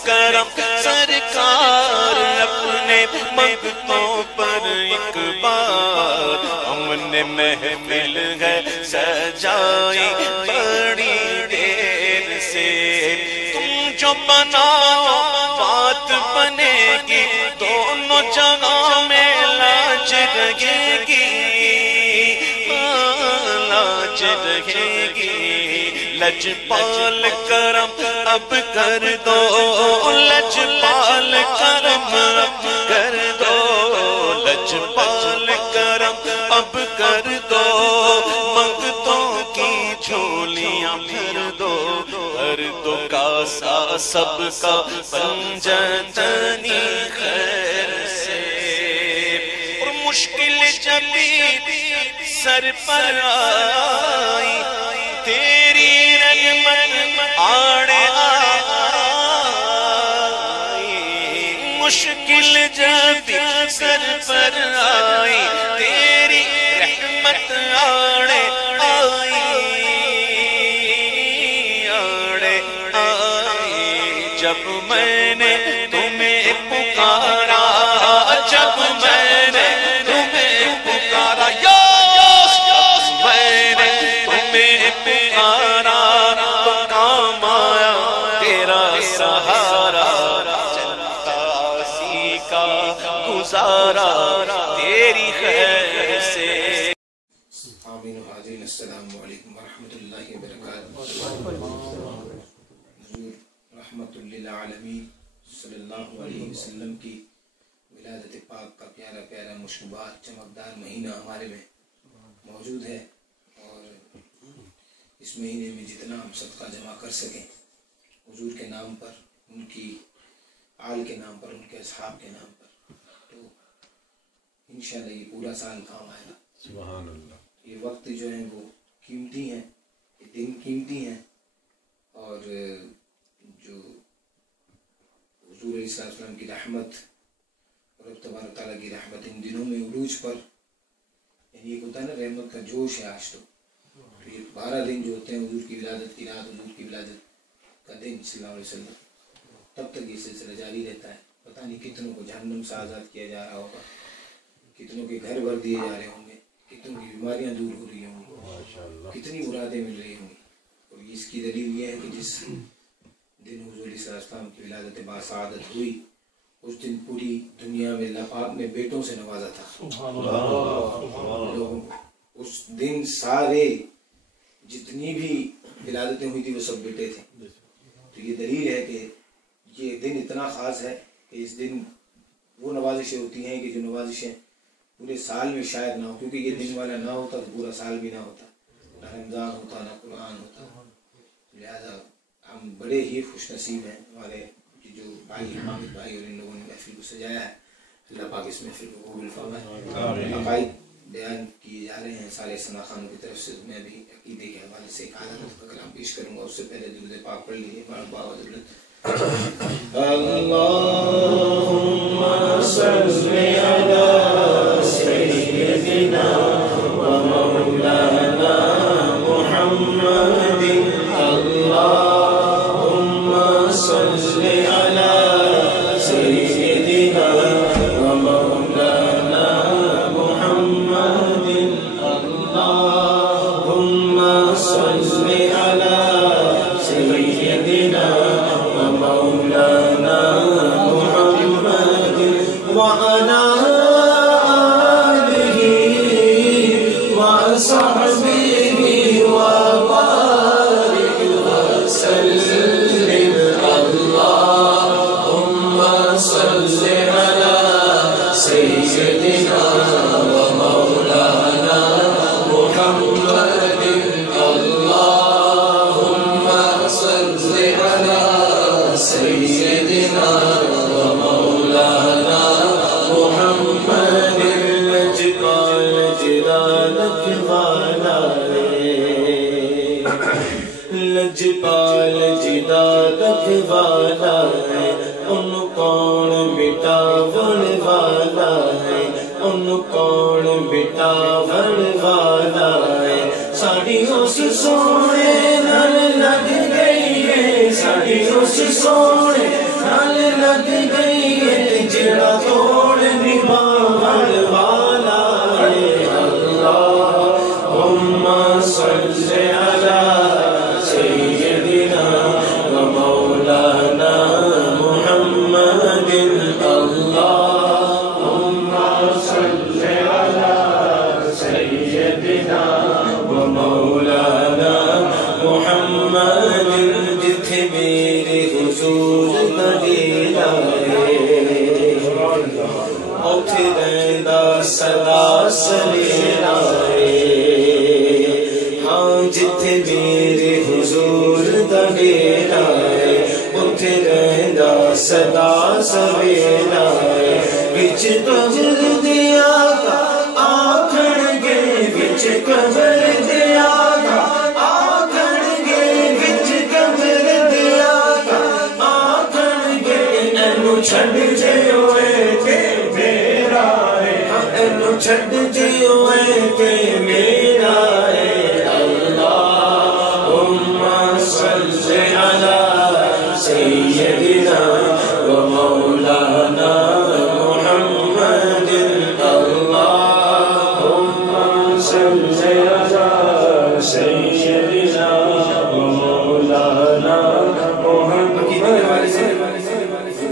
کرم سرکار اپنے منگتوں پر ایک بار ہم نے محفل ہے سجائی بڑی دیر سے تم جو بناؤ بات بنے گی دونوں جگہوں میں لاج رہے گی لاج رہے گی لجپال کرم اب کر دو لجپال کرم اب کر دو لجپال کرم اب کر دو منگتوں کی جھولیاں بھر دو ہر دو کاسا سب کا پنجتنی خیر سے اور مشکل جبھی سر پر آئی تیری رحمت آڑے آئی مشکل جب سر پر آئی تیری رحمت آڑے آئی آڑے آئی جب میں نے تمہیں پکارا جب میں نے تمہیں پکارا میں نے تمہیں پکارا تو کام آیا تیرا سہارا چلتا اسی کا گزارا تیری خیر سے آمین و حاضرین السلام علیکم ورحمۃ اللہ وبرکاتہ حضور رحمت للعالمین صلی اللہ علیہ وسلم کی ولادت پاک کا پیارا پیارا مشکبار چمکدار مہینہ ہمارے میں موجود ہے اور اس مہینے میں جتنا ہم صدقہ جمع کر سکیں حضور کے نام پر ان کی آل کے نام پر ان کے اصحاب کے نام پر تو انشاءاللہ یہ پورا سال کام آئے گا سبحان اللہ یہ وقت جو ہیں وہ قیمتی ہیں یہ دن قیمتی ہیں اور جو حضور علیہ السلام کی رحمت اور رب تبارک تعالیٰ کی رحمت ان دنوں میں عروج پر یعنی ایک ہوتا ہے نا رحمت کا جوش ہے آج تو یہ 12 دن جو ہوتے ہیں حضور کی ولادت کی رات حضور کی ولادت کا دن صلی اللہ علیہ وسلم تب تک یہ سلسلہ جاری رہتا ہے پتہ نہیں کتنوں کو جہنم سے آزاد کیا جا رہا ہوگا کتنوں کے گھر بھر دیے جا رہے ہوں گے کتنوں کی بیماریاں دور ہو رہی ہوں گی کتنی مرادیں مل رہی ہوں گی اور اس کی دلیل یہ ہے کہ جس دن حضور علیہ السلام کی ولادت باسعادت ہوئی اس دن پوری دنیا میں اللہ پاک نے بیٹوں سے نوازا تھا لوگوں کو اس دن سارے جتنی بھی ولادتیں ہوئی تھی وہ سب بیٹے تھے تو یہ دلیل ہے کہ یہ دن اتنا خاص ہے کہ اس دن وہ نوازشیں ہوتی ہیں کہ جو نوازشیں پورے سال میں شاید نہ ہو کیونکہ یہ دن والا نہ ہوتا تو پورا سال بھی نہ ہوتا نہ رمضان ہوتا نہ قرآن ہوتا لہذا ہم بڑے ہی خوش نصیب ہیں ہمارے جو بھائی حامد بھائی اور ان لوگوں نے محفل کو سجایا ہے اللہ پاک اس محفل کو قبول فرمائے عقائد بیان کیے جا رہے ہیں سارے ثنا خانوں کی طرف سے میں بھی عقیدے کے حوالے سے ایک عالم کا کلام پیش کروں گا اس سے پہلے درود پاک پڑھ لیجیے ہمارا بابا حضرت اللہم صلی علی سیدنا و مولانا محمد اللہم صلی علی سیدنا و مولانا محمد اللہم صلی علی سیدنا مولانا محمد وعلى آله وصحبه وبارك وسلم اللهم صل على سيدنا ومولانا محمد اللهم صل على سيدنا ومولانا محمد لجپال جلالت والا لجپال جلالت والا ہے ان کون مٹاون والا ہے ان کون مٹاون والا ہے ساڑی اس سونے نال لگ گئی ہے ساڑی اس سونے نال لگ گئی جڑا توڑ نبھاون والا ہے اللہم صلی علی سیدنا و مولانا محمد اللہم صلی علی سیدنا و مولانا محمد جتھے میرے حضور دا ڈیرا ہے اوتھے رہندا سدا سویرا ہے ہاں جتھے میرے حضور دا ڈیرا ہے اوتھے رہندا سدا سویرا ہے وچ قبر دیا آکھن گے وچ قبر دیا چھڑ جیوے کہ میرا ہے اینو چھڑ جیوے کہ میرا ہے اللہم صلی علی سیدنا و مولانا محمد اللہم صلی علی سیدنا و مولانا محمد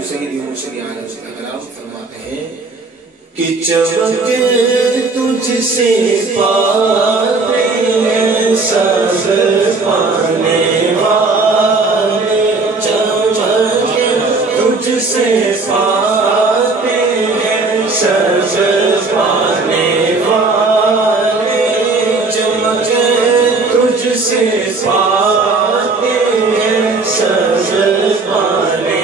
سیدی مرشد عالم سے کلام فرماتے ہیں کہ چمکے تجھ سے پاتے ہیں سب پانے والے چمکے تجھ سے پاتے ہیں سب پانے والے چمکے تجھ سے پاتے ہیں سب پانے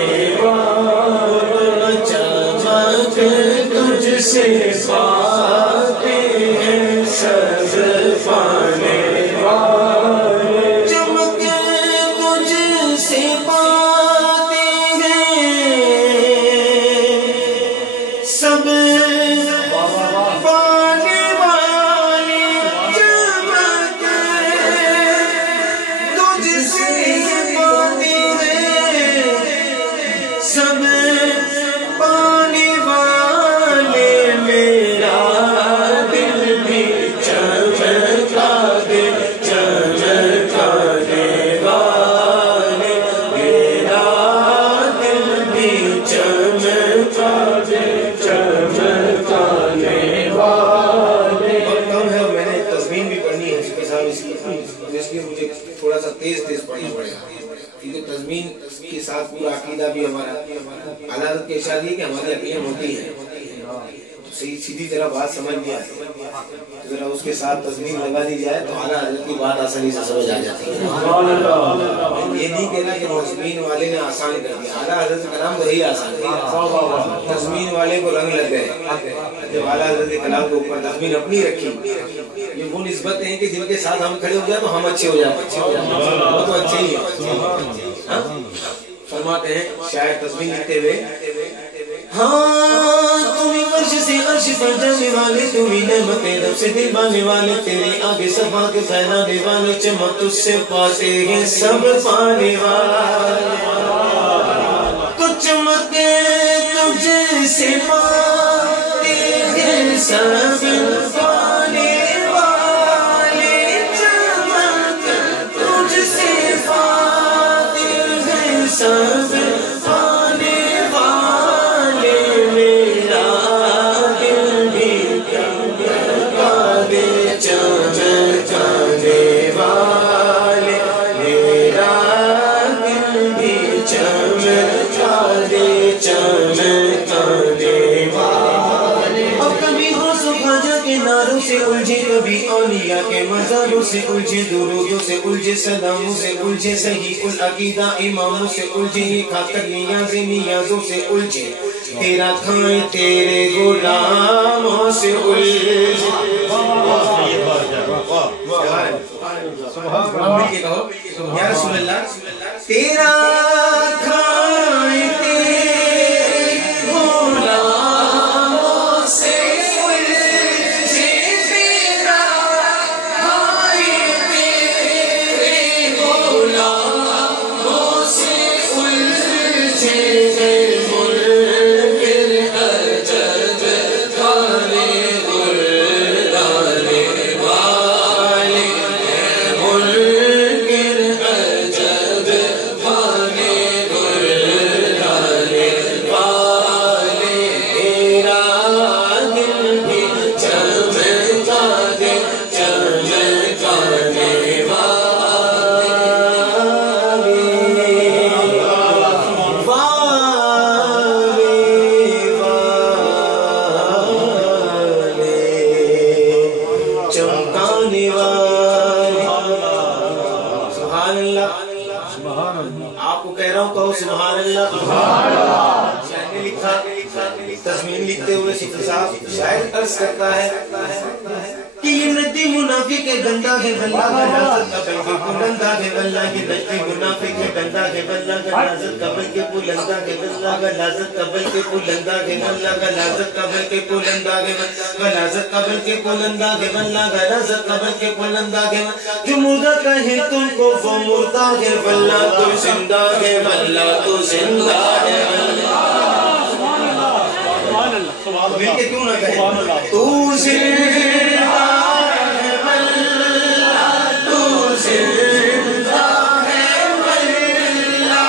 تجھ سے پاتے ہیں سب پانے والے چمکے تجھ سے پاتے ہیں سب پانے والے چمکے تجھ سے پاتے ہیں سب پانے والے میرا دل بھی چمکا دے چمکانے والے میرا دل بھی چمکا دے چمکانے والے بہت کم ہے اور میں نے تزمین بھی پڑھنی ہے اس کے ساتھ اس لیے مجھے تھوڑا سا تیز پڑھنا پڑے گا کیونکہ تزمین کے ساتھ پورا عقیدہ بھی ہمارا حضرت کے ارشاد یہ کہ ہماری عقیدہ ہوتی ہے سیدھی طرح بات سمجھ لیا ذرا اس کے ساتھ تزمین لگا دی جائے تو اعلیٰ حضرت کی بات آسانی سے سمجھ آ جاتی ہے یہ نہیں کہنا کہ تزمین والے نے آسان کر دیا اعلیٰ حضرت کا کلام وہی آسان کیا تزمین والے کو رنگ لگ گئے جب اعلیٰ حضرت کے کلام کے اوپر تزمین اپنی رکھی یہ وہ نسبت ہے کہ جن کے ساتھ ہم کھڑے ہو جائے تو ہم اچھے ہو جائیں وہ تو اچھے ہی ہیں فرماتے ہیں شاعر تزمین لکھتے ہوئے ہاں تمہیں عرش سے عرش پر جانے والے تمہیں نعمت رب سے دل بانے والے تیرے آگے صفا کے پھیلانے والے چمک تجھ سے پاتے ہیں سب پانے والے کچھ چمکے تجھ سے پاتے ہیں سب پانے والے چمک تجھ سے پاتے ہیں سب کبھی اولیاء کے مزاروں سے الجھے درودوں سے الجھے سلاموں سے الجھے صحیح العقیدہ اماموں سے الجھے یہ خاطر نیازوں سے الجھے تیرا کھائیں تیرے غلاموں سے الجھے یا رسول اللہ تیرا کھائیں تیرے کو کہہ رہا ہوں کہو سبحان اللہ۔ شاعر نے لکھا تضمین لکھتے ہوئے صفر صاحب شاعر عرض کرتا ہے کہ یہ ندی منافق ہے گندا ہے بلّہ غلازت کا بل کے بلندہ ہے بلّہ یہ ندی منافق ہے گندا ہے بلّہ غلازت کا بل کے بلندہ ہے بلّہ غلازت کا بل کے بلندہ ہے بلّہ غلازت کا بل کے بلندہ ہے غلازت کا بل کے بلندہ ہے بلّہ غلازت کا بل کے بلندہ ہے جو مردہ کہے تم کو وہ مردہ ہے بلّہ تو زندہ ہے بلّہ تو زندہ ہے مل کے کیوں نہ کہیں تو زندہ ہے بلّہ تو زندہ ہے بلّہ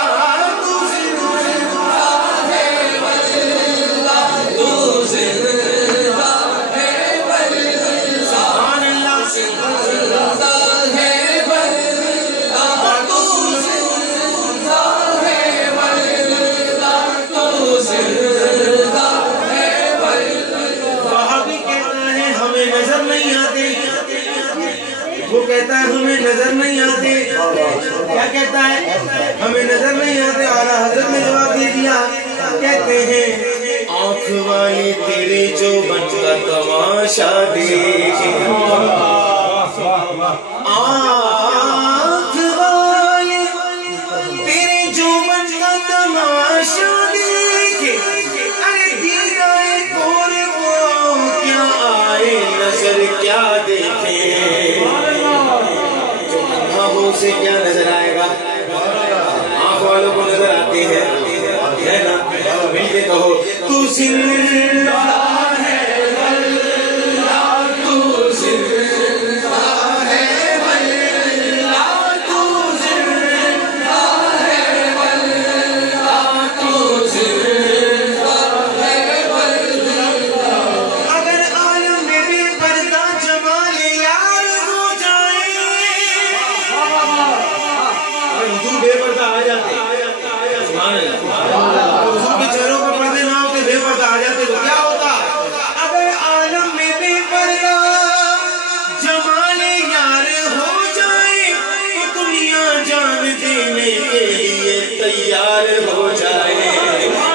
تو زندہ ہے بلّہ تو زندہ ہے بلّہ سبحان اللہ زندہ ہے بلّہ تو زندہ ہے بلّہ تو زندہ نظر نہیں آتے وہ کہتا ہے ہمیں نظر نہیں آتے کیا کہتا ہے ہمیں نظر نہیں آتے اعلیٰ حضرت نے جواب دے دیا کہتے ہیں آنکھ والے تیرے جو بن کا تماشا دیکھے آنکھ والے تیرے جو بن کا تماشا دیکھے ارے دیدائے کون وہ کیا آئے نظر کیا دیکھے جو اندھا ہو اسے کیا نظر آئے گا آنکھ والوں کو نظر آتے ہیں ہے نا مل کے کہو تو زندہ ہے بلّہ تو زندہ ہے بلّہ تو زندہ ہے بلّہ تو زندہ ہے بلّہ اگر عالم میں بے پردہ جمال یار ہو جائے حضور بے پردہ آ جاتے سبحان اللہ حضور کے چہروں پر پردے نہ ہوتے بے پردہ آ جاتے تو کیا ہوتا اگر عالم میں بے پردہ جمال یار ہو جائے تو دنیا جان دینے کے لیے تیار ہو جائے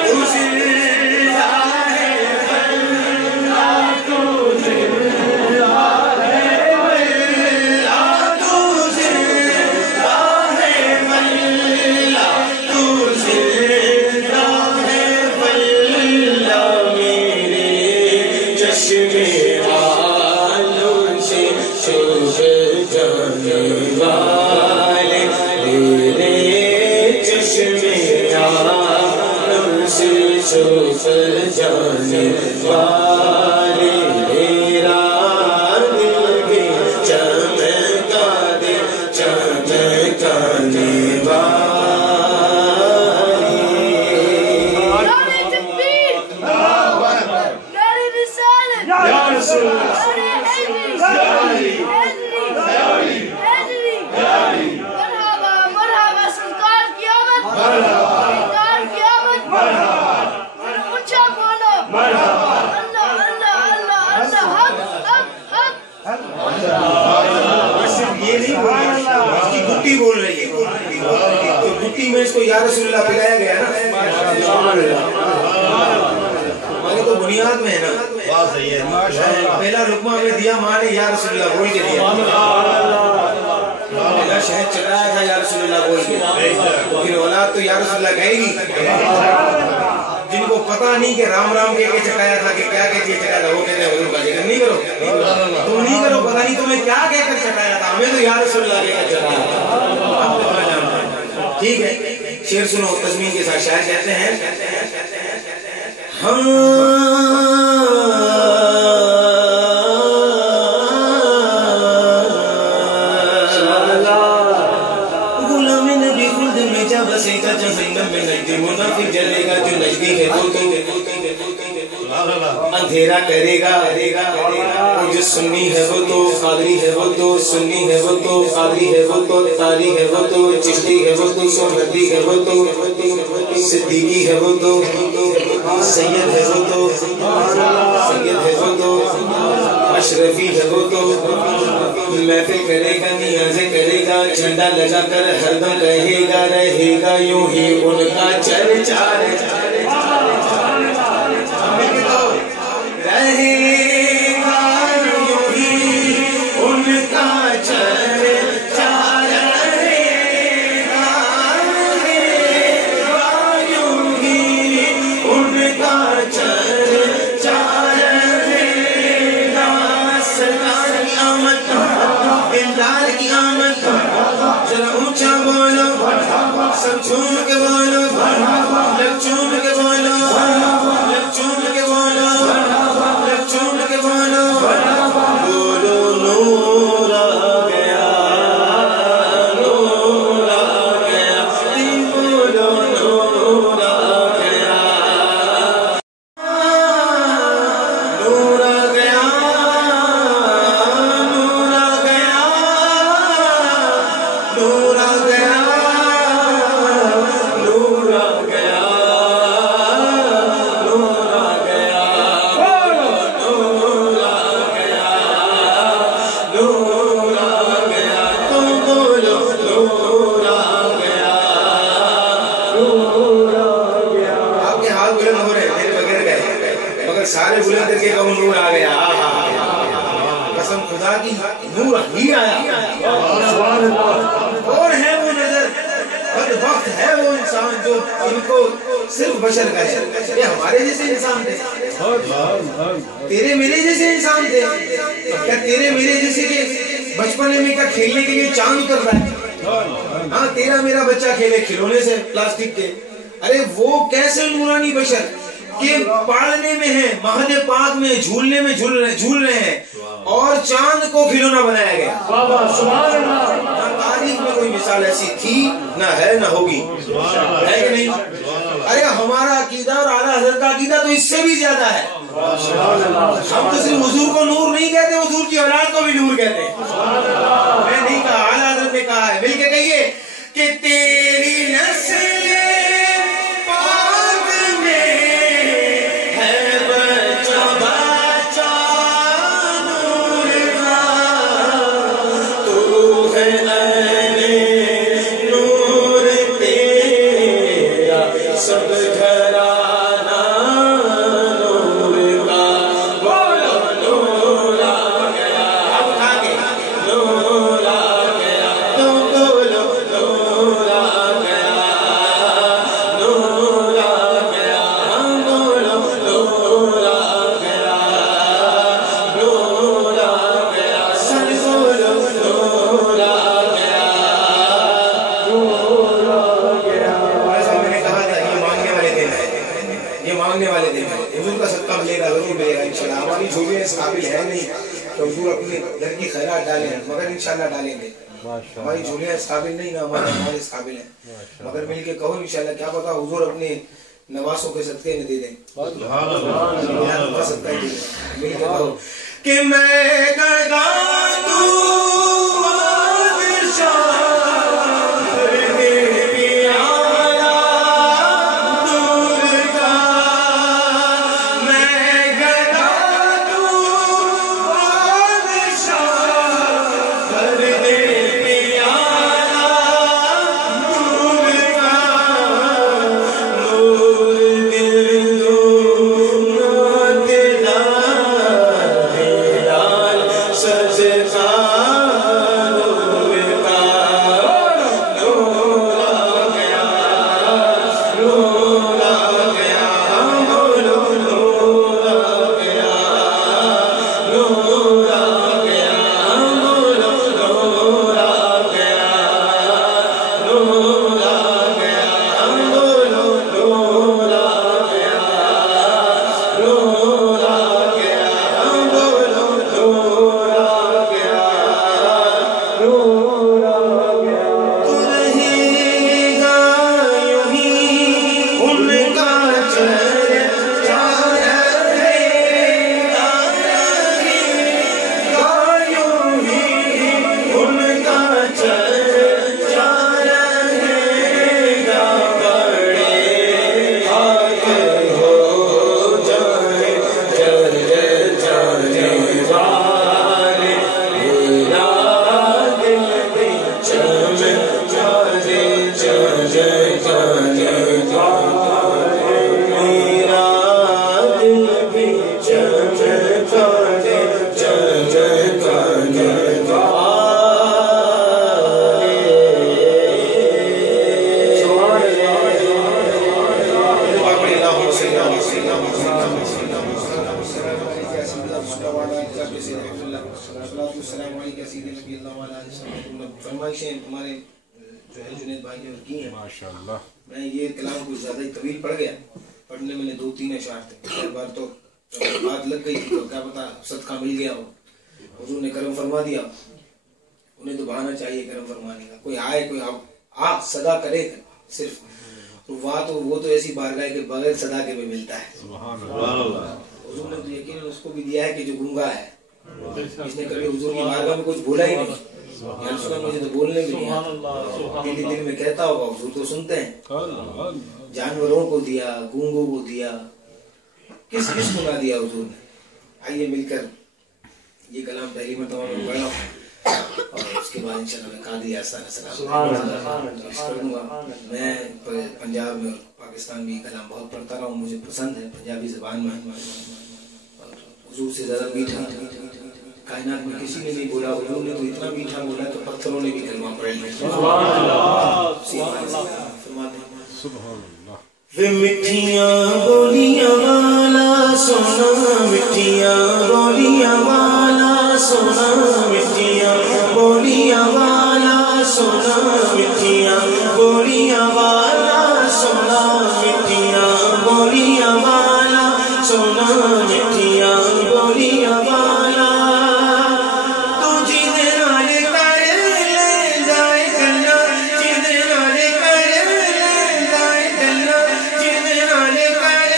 تو زندہ ہے بلّہ تو زندہ ہے بلّہ تو زندہ ہے بلّہ تو زندہ ہے بلّہ میرے چشم آلوں سے شوق جانے والے میرے چشم آلوں سے شوق جانے والے میرا دل بھی چمکا دے چمکانے والے نعرہ تکبیر، نعرہ رسالت، نعرہ حیدری، مرحبا مرحبا سلطان کی آمد، سلطان کی آمد، اونچا بولو، اللہ اللہ اللہ اللہ حق حق حق صرف یہ نہیں بول رہی اس کی گٹی بول رہی ہے تو گٹی میں اس کو یا رسول اللہ پلایا گیا نا ہماری تو بنیاد میں ہے نا پہلا لقمہ میں دیا ماں نے یا رسول اللہ بول کے دیا پہلا شہد چٹایا تھا یا رسول اللہ بول کے پھر اولاد تو یا رسول اللہ کہے گی جن کو پتا نہیں کہ رام رام کہہ کے چٹایا تھا کہ کیا کہہ کے چٹایا تھا وہ کہتے ہیں حضور کا ذکر نہیں کرو تم نہیں کرو پتا نہیں تمہیں کیا کہہ کر چٹایا تھا ہمیں تو یا رسول اللہ کہہ کر چٹایا تھا ٹھیک ہے شعر سنو تضمین کے ساتھ شاعر کہتے ہیں غلام نبی خلد میں جا بسے گا جہنم میں نجدی منافق جلے گا جو نجدی ہے وہ تو اندھیرا کرے گا اور جو سنی ہے وہ تو قادری ہے وہ تو سنی ہے وہ تو قادری ہے وہ تو تاری ہے وہ تو چشتی ہے وہ تو سہردی ہے وہ تو صدیقی ہے وہ تو سید ہے وہ تو سید ہے وہ تو اشرفی ہے وہ تو محفل کرے گا نیازیں کرے گا جھنڈا لگا کر ہر دم رہے گا یوں ہی ان کا چرچا رہے گا یوں ہی ان کا چرچا رہے گا یوں ہی ان کا چرچا رہے گا سرکار کی آمد دلدار کی آمد ذرا اونچا بولو سب جھوم کے بولو لب چوم کے بولو لب چوم کے بولو لب چوم کے بولو بولو نور آ گیا نور آ گیا بولو نور آ گیا نور آ گیا نور آ گیا نور آ گیا نور آ گیا نور آ گیا نور آ گیا نور آ گیا تم بولو نور آ گیا نور آ گیا آپ کے ہاتھ بلند ہو رہے ہیں میرے بغیر گئے مگر سارے بلند کر کے کہو نور آ گیا قسم خدا کی نور ہی آیا اور ہے وہ نظر بد وقت ہے وہ انسان جو ان کو صرف بشر کا ہے یہ ہمارے جیسے انسان تھے تیرے میرے جیسے انسان تھے کیا تیرے میرے جیسے کہ بچپنے میں کیا کھیلنے کے لیے چاند اتر رہا ہے ہاں تیرا میرا بچہ کھیلے کھلونے سے پلاسٹک کے ارے وہ کیسے نورانی بشر کہ پالنے میں ہیں مہد پاک میں جھولنے میں جھول رہے ہیں اور چاند کو کھلونا بنایا گیا تاریخ میں کوئی مثال ایسی تھی نہ ہے نہ ہوگی ہے کہ نہیں ارے ہمارا عقیدہ اور اعلیٰ حضرت کا عقیدہ تو اس سے بھی زیادہ ہے ہم تو صرف حضور کو نور نہیں کہتے حضور کی اولاد کو بھی نور کہتے ہیں میں نہیں کہا اعلیٰ حضرت نے کہا ہے مل کے کہیے کہ تیری نسل مگر انشاءاللہ ڈالیں گے ہماری جھولیاں اس قابل نہیں نہ ہمارے اس قابل ہیں مگر مل کے کہو انشاءاللہ کیا پتا حضور اپنے نواسوں کے صدقے میں دے دیں مل کے کہو کہ میں گدا سجدہ فرمائشیں تمہارے جو ہے جنید بھائی نے کی ہیں ماشاءاللہ. میں یہ کلام کچھ زیادہ ہی طویل پڑ گیا پڑھنے میں نے 2-3 اشعار تھے ایک بار تو بات لگ گئی تھی تو کیا پتا صدقہ مل گیا ہو حضور نے کرم فرما دیا انہیں تو بہانا چاہیے کرم فرمانے کا کوئی آئے کوئی آپ صدا کرے صرف وہ تو ایسی بارگاہ کے بغیر صدا کے بھی ملتا ہے سبحان اللہ. حضور نے تو یقیناً اس کو بھی دیا ہے کہ جو گنگا ہے اس نے کبھی حضور کی بارگاہ میں کچھ بولا ہی نہیں مجھے تو بولنے بھی نہیں دل میں کہتا ہوگا حضور تو سنتے ہیں جانوروں کو دیا گونگوں کو دیا کس کس کو نہ دیا حضور نے آئیے مل کر یہ کلام پہلی مرتبہ میں پڑھا اور اس کے بعد انشاءاللہ میں قادری آستانہ سلام کروں گا میں پنجاب میں اور پاکستان میں یہ کلام بہت پڑھتا رہا ہوں مجھے پسند ہے پنجابی زبان میں حضور سے زیادہ میٹھا کائنات میں کسی نے نہیں بولا حضور نے تو اتنا میٹھا بولا تو پتھروں نے بھی کلمہ پڑھ لیا سبحان اللہ. مٹھیاں بولیاں والا سونا مٹھیاں بولیاں والا سونا مٹھیاں بولیاں والا سونا مٹھیاں بولیاں والا سونا مٹھیاں بولیاں والا سونا مٹھیاں بولیاں والا تو جینے والے کر لے جائے کلا جینے والے کر لے جائے کلا جینے والے کر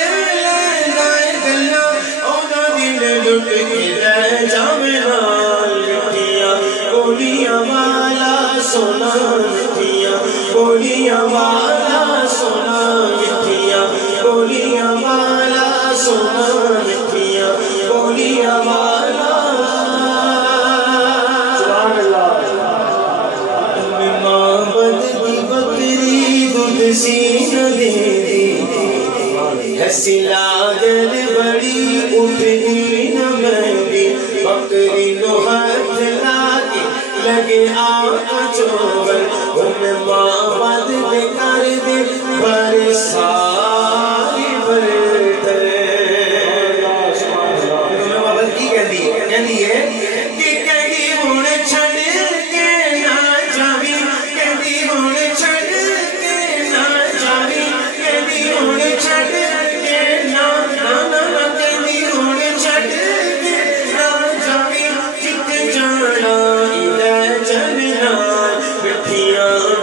لے جائے کلا اونا دل لٹ کے رہ جاوے نال مٹھیاں بولیاں والا سونا مٹھیاں بولیاں والا سونا مٹھیاں بولیاں والا سونا مٹھیاں بولیاں والا ماں بد کی بکری دودھ سی نہ دے ہسی لاگل بڑی اٹھنی نہ مہندی بکری نو ہاتھ لاگے لگے آقا چوبر ماں بد دے کر دے برساری برتے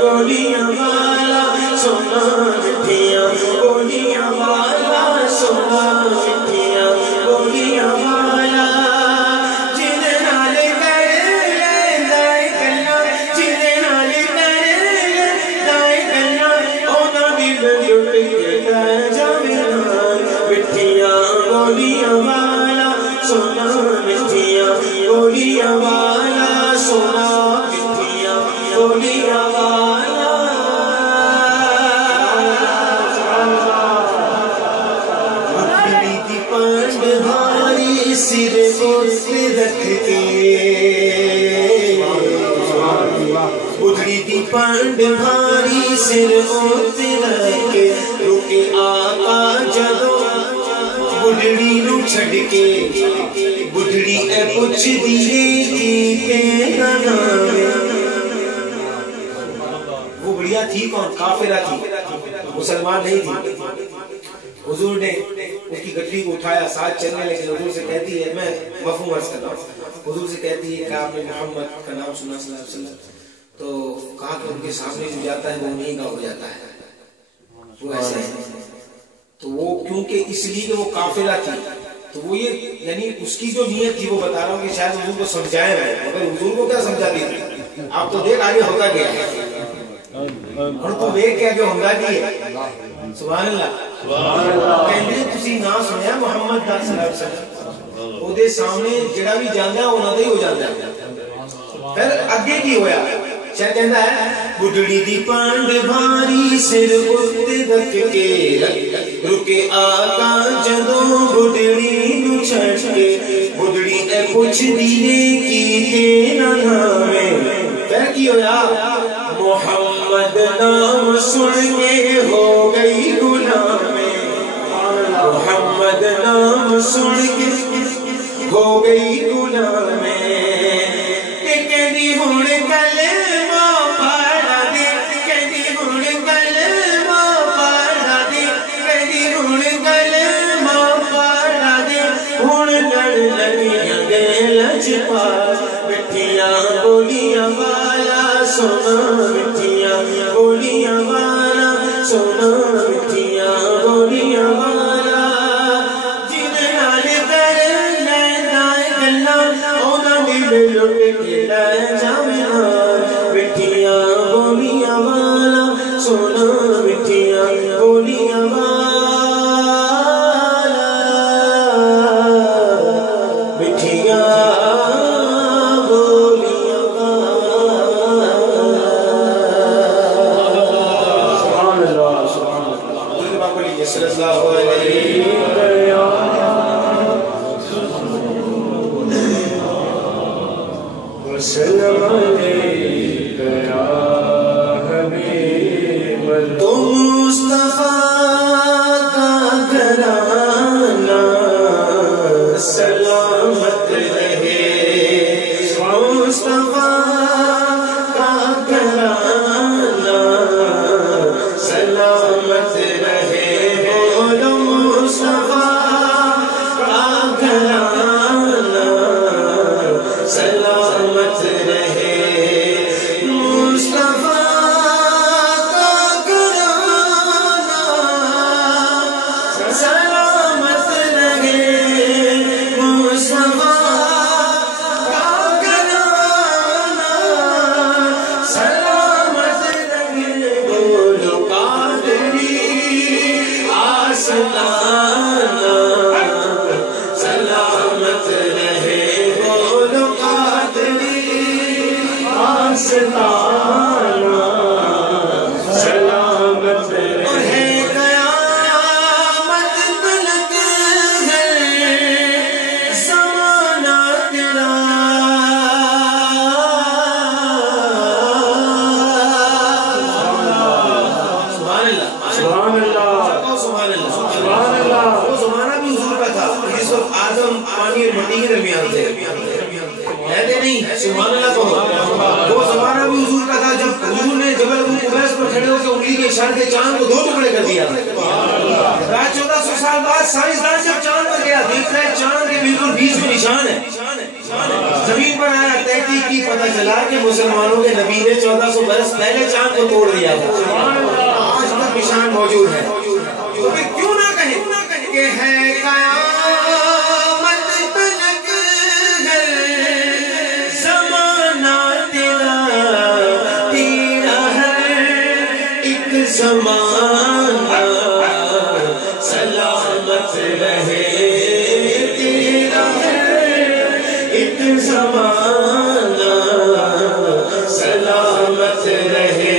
بولیاں والا سونا مٹھیاں بولیاں والا سونا مٹھیاں بولیاں والا جن نال کر لے دائے کلا جن نال کر لے دائے کلا اونا دل لٹ کے رہ جاوے نال مٹھیاں بولیاں والا سونا مٹھیاں بولیاں والا سونا مٹھیاں بولیاں والا اپنی کی پانڈ بھاری سر اٹھ رکھ کے اٹھڑی تھی پانڈ بھاری سر اٹھ رکھ کے رکے آقا جدو بڑھڑی نو چھڑ کے بڑھڑی اے پوچھ دیئے کی تیرا نام وہ بڑھیا تھی کون کافرہ تھی مسلمان نہیں تھی حضور نے اس کی گٹی کو اٹھایا ساتھ چلنے لیکن حضور سے کہتی ہے میں مفہوم عرض کرتا ہوں حضور سے کہتی ہے کہ آپ نے محمد کا نام سنا صلی اللہ علیہ وسلم تو کہا کہ ان کے سامنے جو جاتا ہے وہ انہیں کا ہو جاتا ہے وہ ایسا ہے تو وہ کیونکہ اس لیے کہ وہ کافرہ تھی تو وہ یہ یعنی اس کی جو نیت تھی وہ بتا رہا ہوں کہ شاید حضور کو سمجھائے میں مگر حضور کو کیا سمجھا دی تھی آپ تو دیکھ آگے ہوتا گیا اور تو دیکھ کیا جو ہوتا گیا سبحان اللہ کہنے تسی نہ سنیا محمد صلی اللہ علیہ وسلم وہ دے سامنے جڑا بھی جاندہ ہے وہ نہ ہی ہو جاندہ ہے پھر اگے کی ہویا شاید کہندہ ہے بڑھڑی دی پانڈ بھاری سر اٹھ رکھ کے رکے آقا جدو بڑھڑی نو چھڑ کے بڑھڑی اے پوچھ دینے کی تیرا نامے پھر کی ہویا محمد نام سن کے ہو گئی غلام محمد نام سن کے ہو گئی غلام میں کہ کہنی ہن کلمہ پڑھا دے کہنی ہن کلمہ پڑھا دے کہنی ہن کلمہ پڑھا دے ہن لڑ لگیاں گئے لجپا مٹھیاں بولیاں والا سونا مٹھیاں بولیاں والا سونا مٹھیاں بولیاں والا جنہیں نال کر لینا گلاں اونا دل لٹ کے لے جاویں مٹھیاں بولیاں والا سونا مٹھیاں بولیاں والا مٹھیاں صلی اللہ علیہ وسلم تو مصطفیٰ کا گھرانہ سلامت رہے مصطفیٰ کا گھرانہ سلامت رہے بولو مصطفیٰ کا گھرانہ سلامت رہے مصطفیٰ کا گھرانہ سلامت رہے مصطفیٰ کا گھرانہ سلامت رہے بولو قادری آستانہ سلامت رہے بولو قادری آستانہ سلامت رہے اور ہے قیامت تلک ہے زمانہ تیرا سبحان اللہ سبحان اللہ سبحان اللہ سبحان اللہ وہ زمانہ بھی حضور کا تھا جس وقت آدم پانی اور مٹی کے درمیان تھے کہتے نہیں سبحان اللہ کہو وہ زمانہ بھی حضور کا تھا جب حضور نے جبل ابو قبیس پر کھڑے ہو کے انگلی کے اشارے سے چاند کو 2 ٹکڑے کر دیا رات 1400 سال بعد سائنسدان جب چاند پر گیا دیکھ رہا ہے چاند کے بالکل بیچ میں نشان ہے زمین پر آیا تحقیق کی پتہ چلا کہ مسلمانوں کے نبی نے 1400 برس پہلے چاند کو توڑ دیا تھا آج تک نشان موجود ہے تو پھر کیوں نہ کہیں کہ ہے قیامت تلک ہے زمانہ تیرا تیرا ہے ایک زمانہ سلامت رہے تیرا ہے ایک زمانہ سلامت رہے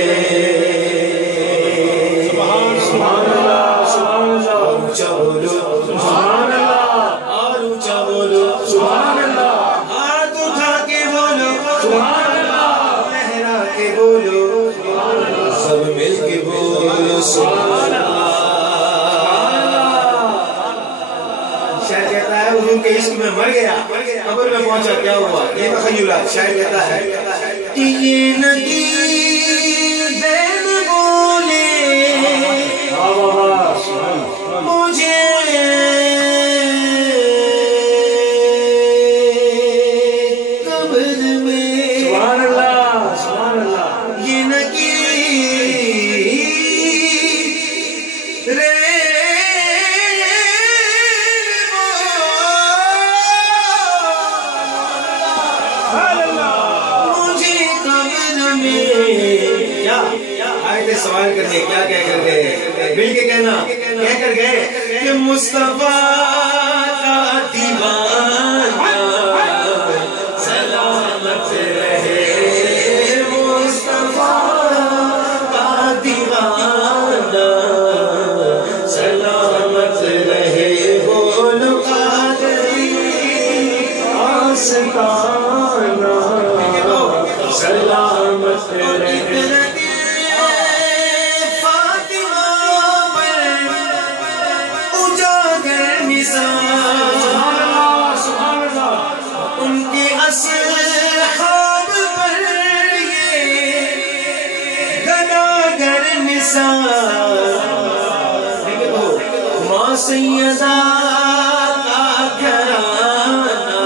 سبحان اللہ سبحان اللہ اونچا بولو سبحان اللہ اور اونچا بولو سبحان اللہ ہاتھ اٹھا کے بولو سبحان اللہ لہرا کے بولو سب مل کے بولو سبحان اللہ شاید کہتا ہے حضور کے عشق میں مر گیا قبر میں پہنچا کیا ہوا یہ تخیلات شاید کہتا ہے یہ ندی دین بولے مجھے قبر میں سبحان اللہ سبحان اللہ یہ نکی رے مجھے قبر میں کیا آئے تھے سوال کرنے کیا کہہ کر گئے مل کے کہنا کہہ کر گئے کہ مصطفیٰ کا دیوانہ سلامت رہے مصطفیٰ کا دیوانہ سلامت رہے بولو قادری آستانہ سلامت رہے سیدہ کا گھرانہ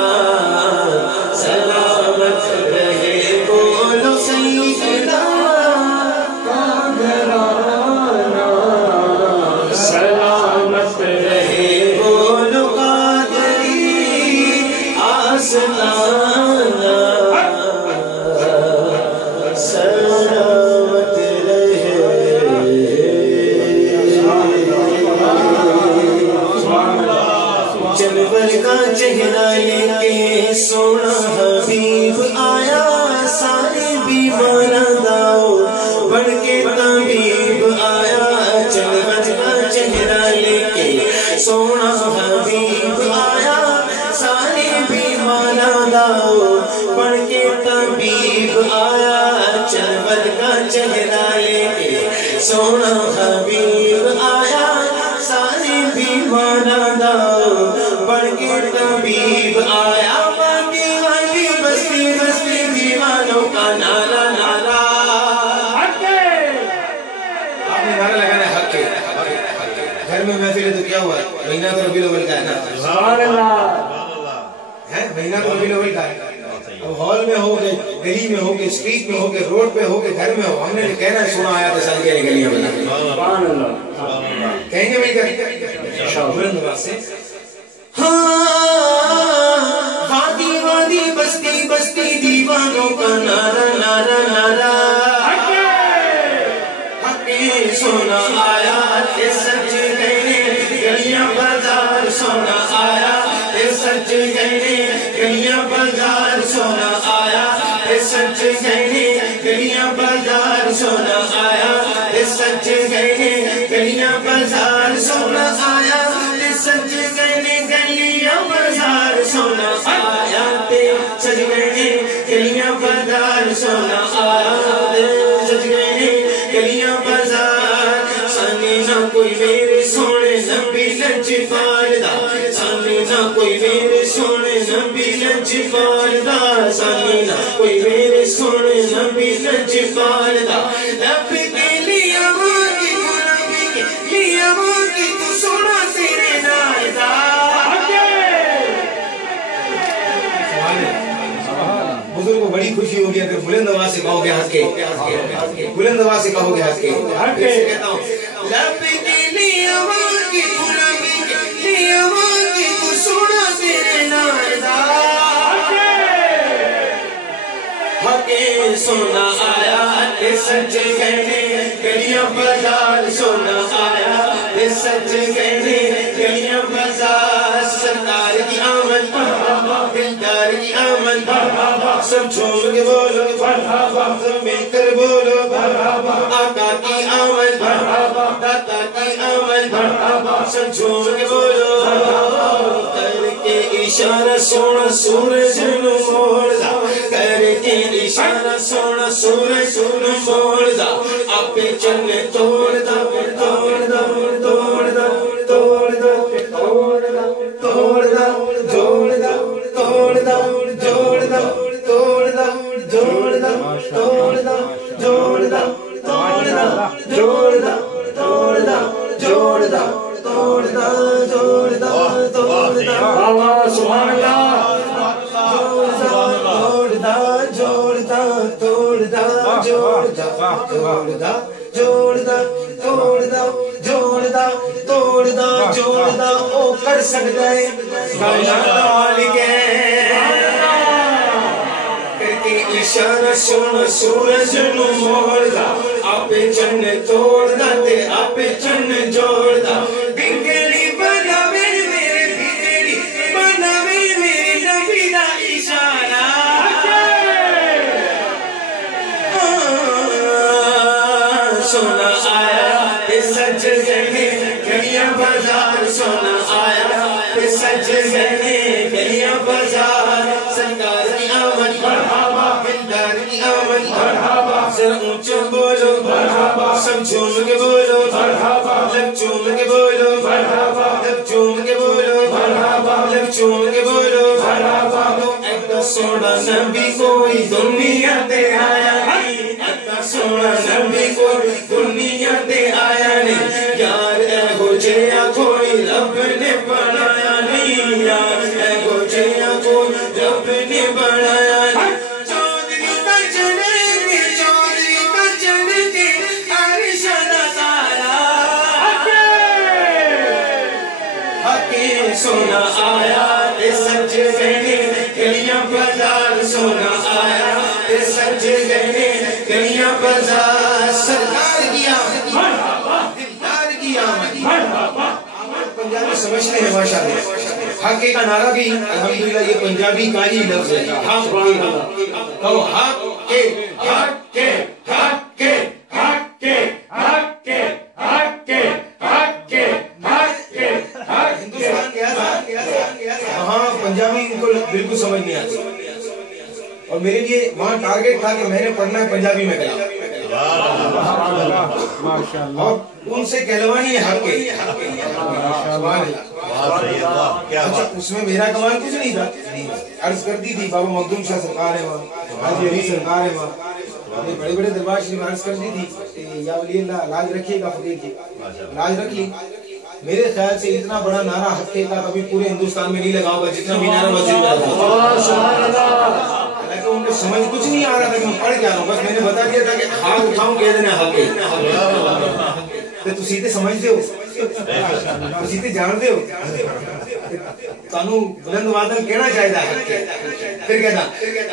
سلامت رہے، بولو سیدہ کا گھرانہ سلامت رہے، بولو قادری آستانہ سلامت رہے۔ جنور کا چہرہ لے کے سونا حبیب آیا، سارے بیمار داؤ بڑھ کے طبیب آیا۔ جنور کا چہرہ لے کے سونا حبیب آیا، سارے بیمار داؤ بڑھ کے طبیب آیا۔ جنور کا چہرہ لے کے سونا حبیب آیا، سارے بیمار داؤ بڑھ کے طبیب آیا۔ باقی والی بستی بستی دیوانوں کا نعرہ نعرہ، آپ نے نعرہ لگانا ہے حق کے۔ گھر میں محفل ہے تو کیا ہوا؟ مہینہ تو ربیع الاول کا ہے نا، سبحان اللہ ہے، مہینہ تو ربیع الاول کا ہے۔ اب ہال میں ہو گئے، گلی میں ہو گئے، اسٹریٹ میں ہو گئے، روڈ پہ ہو گئے، گھر میں ہو، ہم نے کہنا ہے سونا آیا تو سال کے گلیاں بنا، سبحان اللہ کہیں گے مل کر بلند آواز سے۔ وادی وادی بستی بستی دیوانوں کا نعرہ نعرہ نعرہ، حق سونا آیا سچ گئے گلیاں بازار، سونا آیا سچ گئے گلیاں بازار، سونا آیا سچ گئے گلیاں بازار، سونا آیا سچ گئے گلیاں بازار، سونا آیا سچ گئے گلیاں بازار، سونا آیا سچ گئے گلیاں بازار، سونا آیا سچ گئے گلیاں بازار۔ سامنے نہ کوئی میرے سونے نبی لج پالدا، سامنے نہ کوئی میرے سونے نبی لج پالدا، سامنے نہ کوئی میرے سونے نبی لج پالدا۔ لب کے لیا مانگی تو نبی کے لیا مانگی تو سونا تیرے نال دا۔ بزرگ کو بڑی خوشی ہوگی اگر بلند آواز سے کہو گے ہنس کے، بلند آواز سے کہو گے ہنس کے۔ کہتا ہوں لب کے لیا مانگی تو نبی کے لیا مانگی تو سونا تیرے نال دا۔ حق سونا آیا سچ گئے گلیاں بازار، سونا آیا سچ گئے گلیاں بازار۔ سرکار کی آمد دلدار کی آمد، سب جھوم کے بولو سب مل کر بولو، آقا کی آمد داتا کی آمد، سب جھوم کے بولو۔ کر کے اشارہ سونا سورج نو موڑ دا، کر کے اشارہ سونا سورج نو موڑ دا، آپ چن توڑ دا توڑ دا توڑ دا توڑ دا توڑ دا توڑ دا جوڑ دا توڑ دا جوڑ دا توڑ دا جوڑ دا توڑ دا جوڑ دا توڑ دا جوڑ دا توڑ دا جوڑ دا توڑ دا جوڑ دا توڑ دا، سبحان اللہ، توڑ دا جوڑ دا توڑ دا جوڑ دا توڑ دا جوڑ دا توڑ دا جوڑ دا توڑ دا جوڑ دا، او کر سکتا ہے کائنات مالک ہے۔ کر کے اشارہ سونا سورج نو موڑ دا، آپ چن توڑ دا تے آپ چن جوڑ دا۔ بگڑی بناوے میرے بگڑی بناوے میرے نبی دا اشارہ، سونا آیا سچ گئے گلیاں بازار، سونا آیا سچ گئے گلیاں بازار۔ سرکار کی آمد مرحبا، دلدار کی آمد مرحبا، سر اونچا بولو مرحبا، سب جھوم کے بولو مرحبا، لب چوم کے بولو مرحبا، لب چوم کے بولو مرحبا، لب چوم کے بولو مرحبا۔ ایسا سونا نبی کوئی دنیا تے آیا نہیں، ایسا سونا نبی کوئی دنیا تے آیا نہیں، یار اے ہو جیا کوئی رب نے بنایا نہیں یار اے گوجیاں کو رب نے بنایا نہیں چودھری کا چڑھے چودھری کا چڑھے عرش دا تارا حقے سونا آیا تے سج گئے گلیاں بازار سونا آیا تے سج گئے گلیاں بازار سرکار کی آمد دلدار کی آمد پنجابی سمجھتے ہیں ماشاءاللہ حق کا نعرہ بھی الحمدللہ یہ پنجابی کا ہی لفظ ہے حق کے کہو حق کے حق کے حق کے حق کے حق کے حق کے حق کے حق کے ہندوستان کیا ہاں پنجابی ان کو بالکل سمجھ نہیں آتی اور میرے لیے وہاں ٹارگٹ تھا کہ میں نے پڑھنا ہے پنجابی میں کلام اور ان سے کہلوانی ہے حق کے اچھا اس میں میرا کمال کچھ نہیں تھا عرض کرتی تھی بابا مخدوم شاہ سرکار ہے وہاں حاجی علی سرکار ہے وہاں بڑے بڑے دربار شریف عرض کرتی تھی یا ولی اللہ لاج رکھیے گا فقیر کی لاج رکھ لی میرے خیال سے اتنا بڑا نعرہ حقے کا کبھی پورے ہندوستان میں نہیں لگا ہوگا جتنا بھی نعرہ مسجد میں لگا حالانکہ ان کو سمجھ کچھ نہیں آ رہا تھا کہ میں پڑھ کیا رہا ہوں بس میں نے بتا دیا تھا کہ ہاتھ اٹھاؤں کہہ دینا حقے تو سیدھے سمجھتے ہو تو سیدھے جانتے ہو تانوں بلند وادن کہنا چاہیے حقے پھر کہنا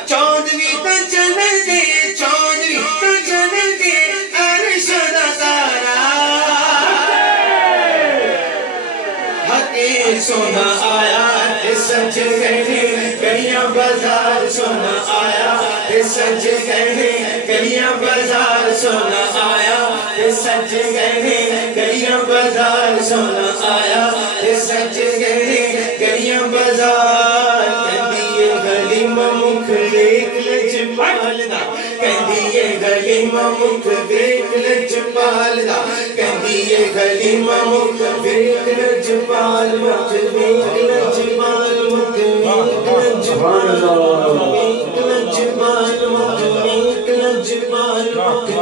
چاندوی تا چنے دے چاندوی تا چنے دے عرش دا تارا سونا آیا سج گئے گلیاں بازار سونا آیا سج گئے گلیاں بازار سونا آیا سج گئے گلیاں بازار سونا آیا سج گئے گلیاں بازار کہندی گلی مکھ ایک لجپال دا کہندی گلی مکھ ایک لجپال دا کہندی گلی مکھ ایک لجپال مکھ ایک لجپال مکھ ایک لجپال ایک لجپال مکھ ایک لجپال مکھ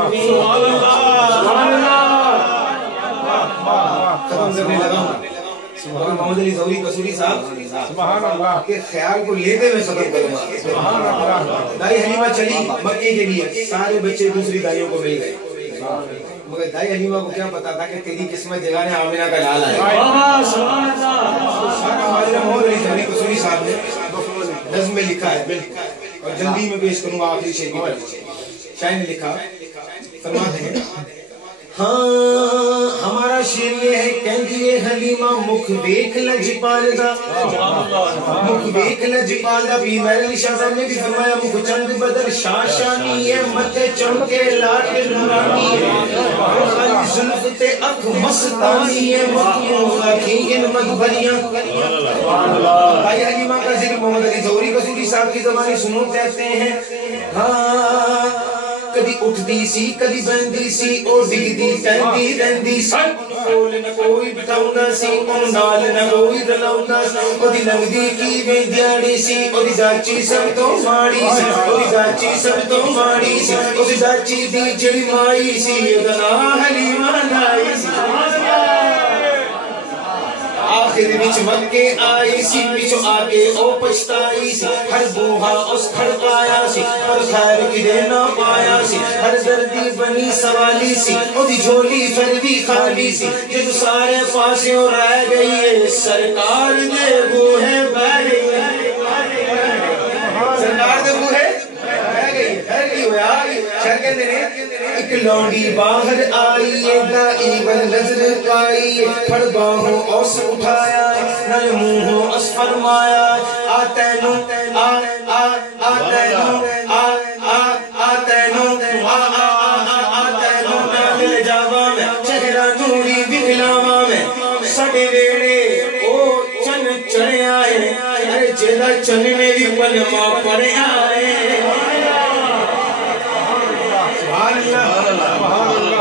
سبحان اللہ ختم کرنے لگا ہوں محمد علی زوری قصوری صاحب سبحان اللہ کے خیال کو لیتے میں ختم کروں گا سبحان اللہ دائی حلیمہ چلی مکے کے لیے سارے بچے دوسری دائیوں کو مل گئے مگر دائی حلیمہ کو کیا پتا تھا کہ تیری قسمت جگانے آمینہ کا لالا ہے سبحان اللہ سارا حاضر محمد علی زوری قصوری صاحب نے نظم میں لکھا ہے اور جلدی میں پیش کروں گا آخری شعر کی شاعر نے لکھا فرماتے ہیں ہاں ہمارا شعر یہ ہے کہندی حلیمہ مکھ دیکھ لجپال دا مکھ دیکھ لجپال دا بھی میرے علی شاہ صاحب نے بھی فرمایا مکھ چند بدر شاشانی ہے متے چمکے لاٹ نورانی ہے خالی زلف تے اکھ مستانی ہے مکھوں اکھی ان مدبریاں بھائی حلیمہ کا ذکر محمد علی زوری قصوری صاحب کی زبانی سنو کہتے ہیں ہاں کدی اٹھدی سی کدی بندی سی او ڈگدی ٹہندی رہندی سی کول نہ کوئی بٹھاوندا سی اون نال نہ کوئی رلاوندا سی او دی لنگدی کی وی دیاڑی سی او دی چاچی سب تو ماڑی سی او دی چاچی سب تو ماڑی سی او دی چاچی دی جڑی مائی سی او دا نام حلیمہ لائی سی آخر وچ مکے آئی سی پچھو آگے او پچھتائی سی ہر بوہا اس کھڑکایا سی پر خیر کدے نہ پایا سی ہر دردی بنی سوالی سی او دی جھولی پھر بھی خالی سی جب سارے پاسیوں رہ گئی ہے سرکار دے بوہے بہ گئی سرکار دے بوہے بہ گئی ہویا شہر کے دینے ایک لونڈی باہر آئی ہے دائیون نظر آئی ہے پھڑ باہوں اوس اٹھایا نل منہوں اس فرمایا آتینو نال جاوا میں چہرہ نوری بکھلاوا میں سڑے ویڑے او چن چڑھیا ہے ارے جیدہ چن میں بھی پلما پڑھیا ہے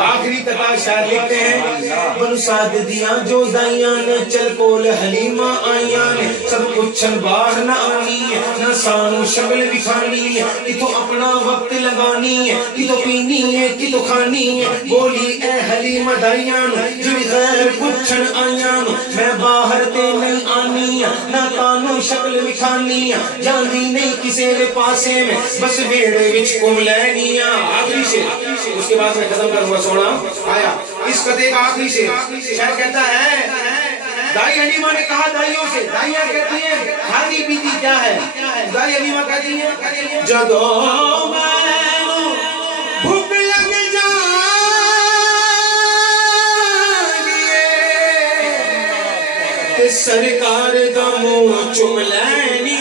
آخری قطع شاعر لکھتے ہیں بنو سعد دیاں جو دائیاں نے چل کول حلیمہ آئیاں نے سب کچھ چھن باہر نہ آنی ہے نہ سانو شکل بکھانی ہے کتو اپنا وقت لگانی ہے کتو پینی ہے کتو کھانی ہے بولی اے حلیمہ دائیاں جو غیر کچھ چھن آئیاں جانو میں باہر تے نہیں آنی نہ تانو شکل وکھانی جاندی نہیں کسے دے پاسے میں بس ویڑے وچ کم لینی آخری شعر اس کے بعد میں ختم کروں گا سونا آیا اس قطعے کا آخری شعر شاید کہتا ہے دائی حلیمہ نے کہا دائیوں سے دائیاں کہتی ہیں کھاتی پیتی کیا ہے دائی حلیمہ کہتی ہیں جدو میں بھوک لگ جائے سرکار دا منہ چم لینی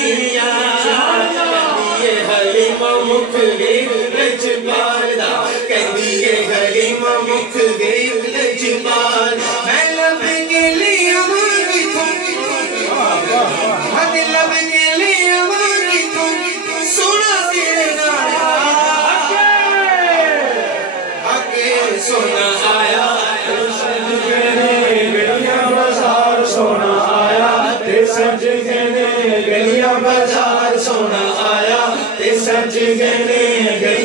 یہ حلیمہ مکھ گئی لجپال دا کہندی یہ حلیمہ مکھ گئی لجپال میں لب کے لیے مانگی ہاتھ لب کے لیے مانگی سونا تیرے آگے سونا آیا گلیاں بازار سونا آیا تے سج گئے گلیاں بازار سونا آیا تے سج گئے